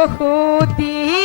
বহুদিনের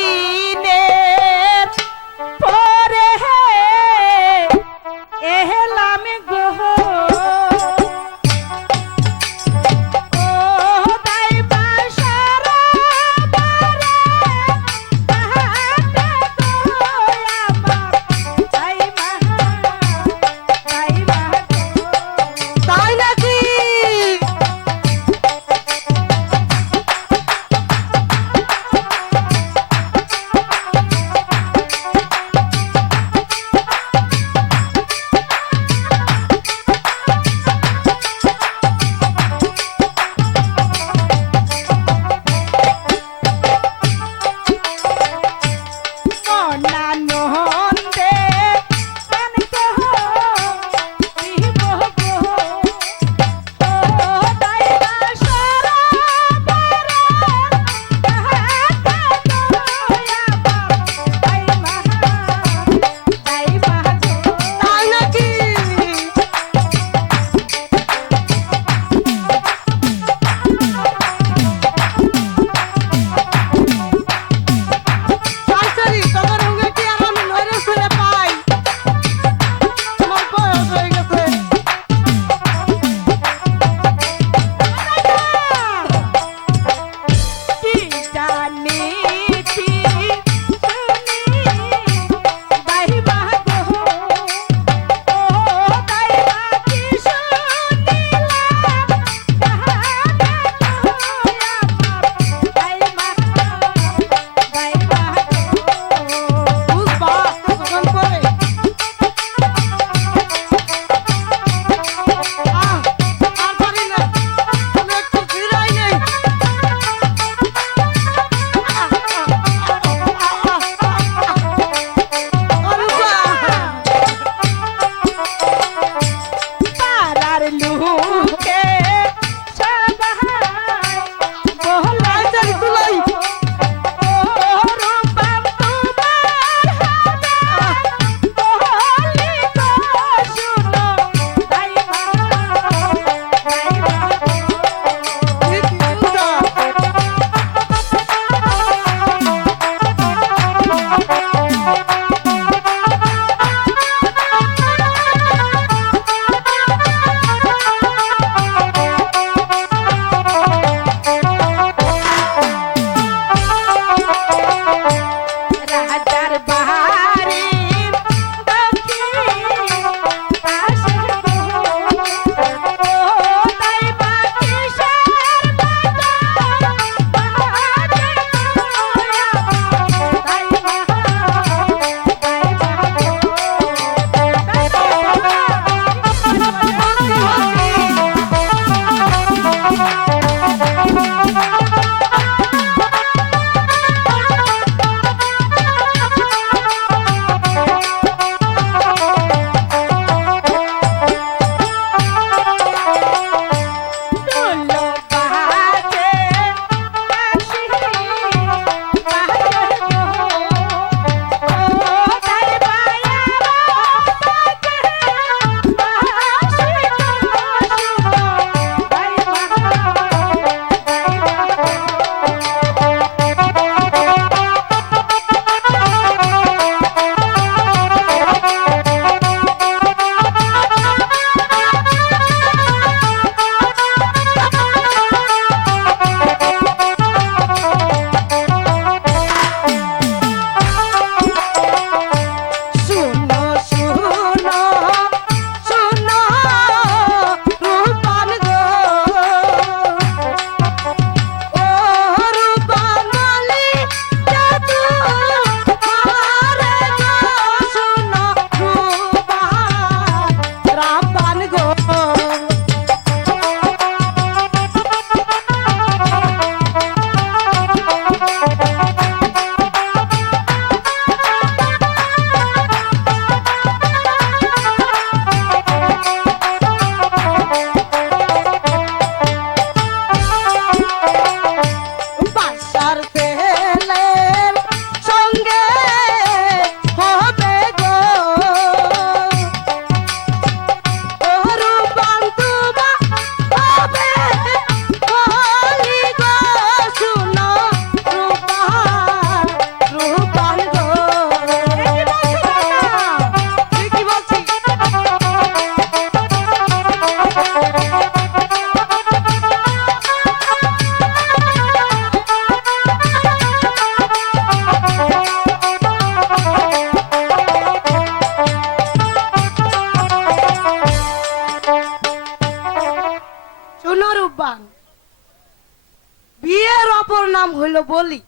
বলি।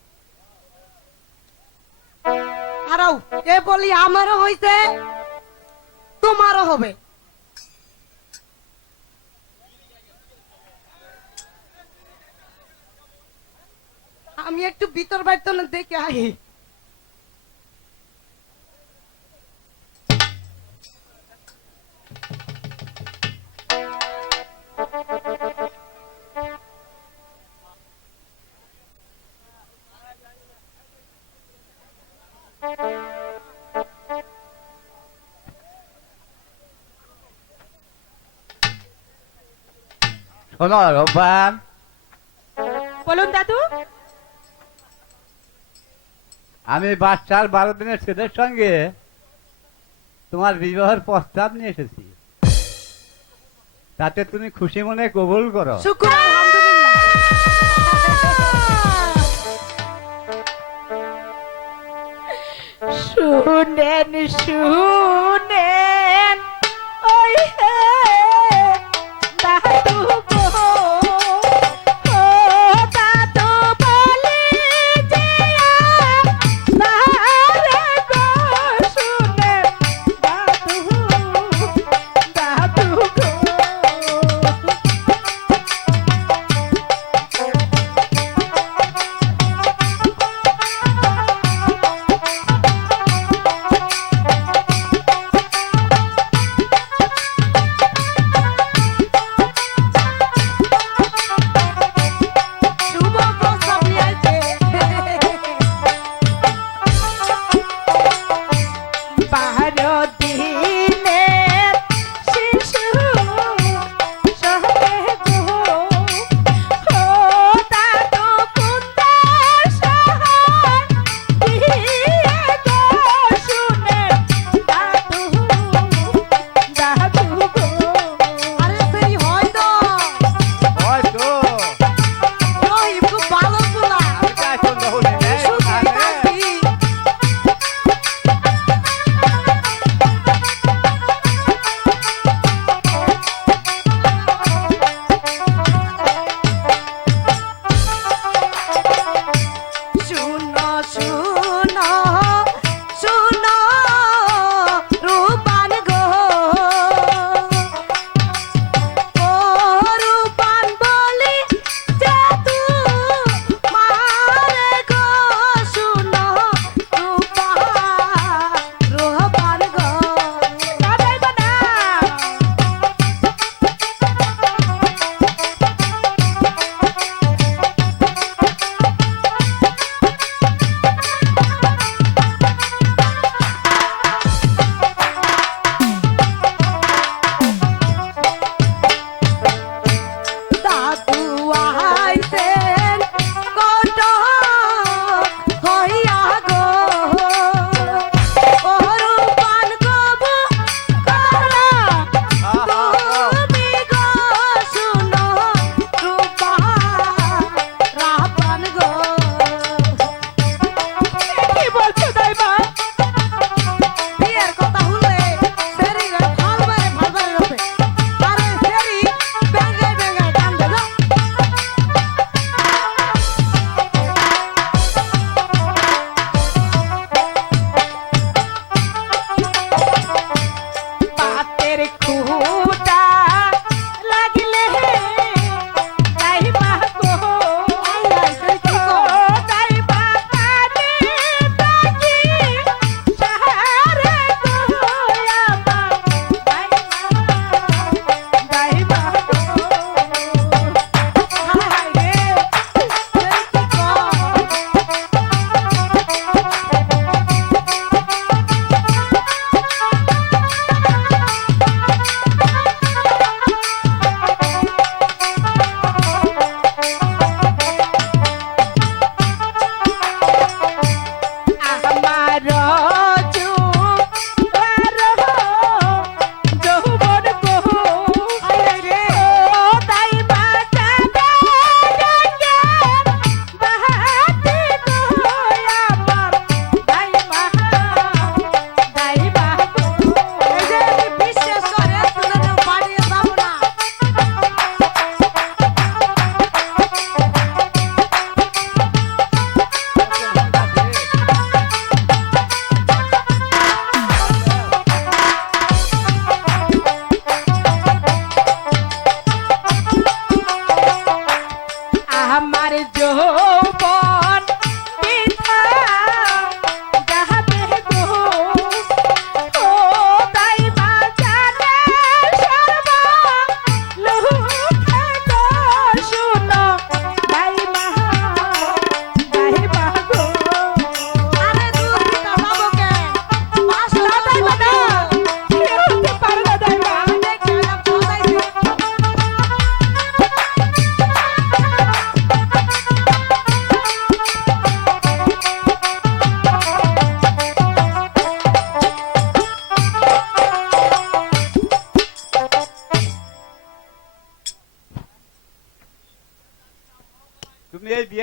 আরাও এ বলি আমারও হইছে, তোমারও হবে। আমি একটু ভিতর বাইতো না দেখে আই। বলুন দাদু। আমি বাচ্চার বারো দিনের ছেলের সঙ্গে তোমার বিবাহের প্রস্তাব নিয়ে এসেছি। তাতে তুমি খুশি মনে কবুল করো। শুনেন শুনেন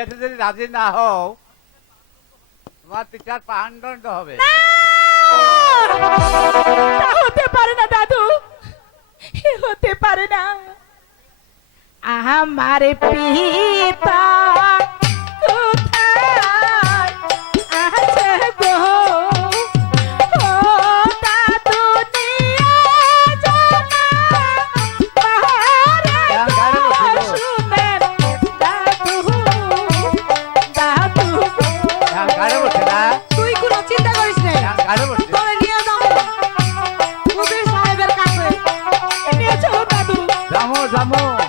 বিয়েতে যদি রাজি না হও, তোমার পিতার প্রাণদণ্ড হবে। হতে পারে না, দাদু। এ হতে পারে না। আমার পিতা Vamos, amor.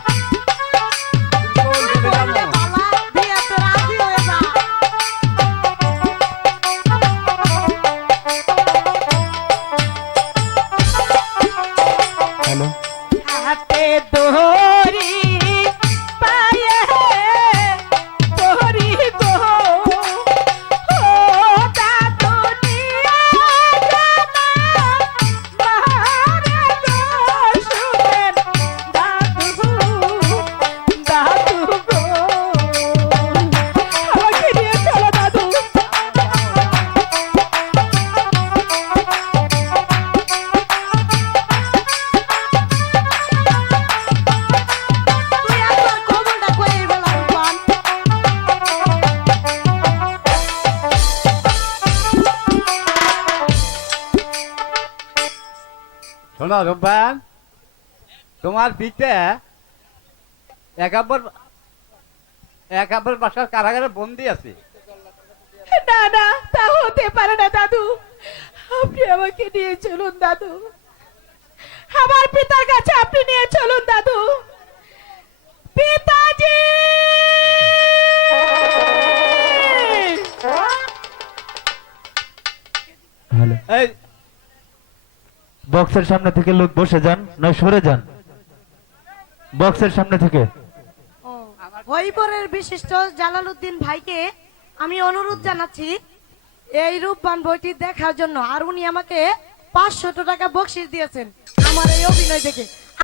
শোনো তোমার পিতে একাব্বর একাব্বর বাসার কারাগারে বন্দি আছে। না না, তা হতে পারে না, দাদু। আপনি আমাকে নিয়ে চলুন, দাদু। আমার পিতার কাছে আপনি নিয়ে চলুন, দাদু। পিতাজি! বক্সের সামনে থেকে লোক বসে যান নয় সরে যান? বক্সের সামনে থেকে। হরিপুরের বিশিষ্ট জালালউদ্দিন ভাইকে আমি অনুরোধ জানাচ্ছি, এই রূপবান বইটি দেখার জন্য, আর উনি আমাকে পাঁচশত টাকা বকশিস দিয়েছেন, আমার এই অভিনয় দেখে।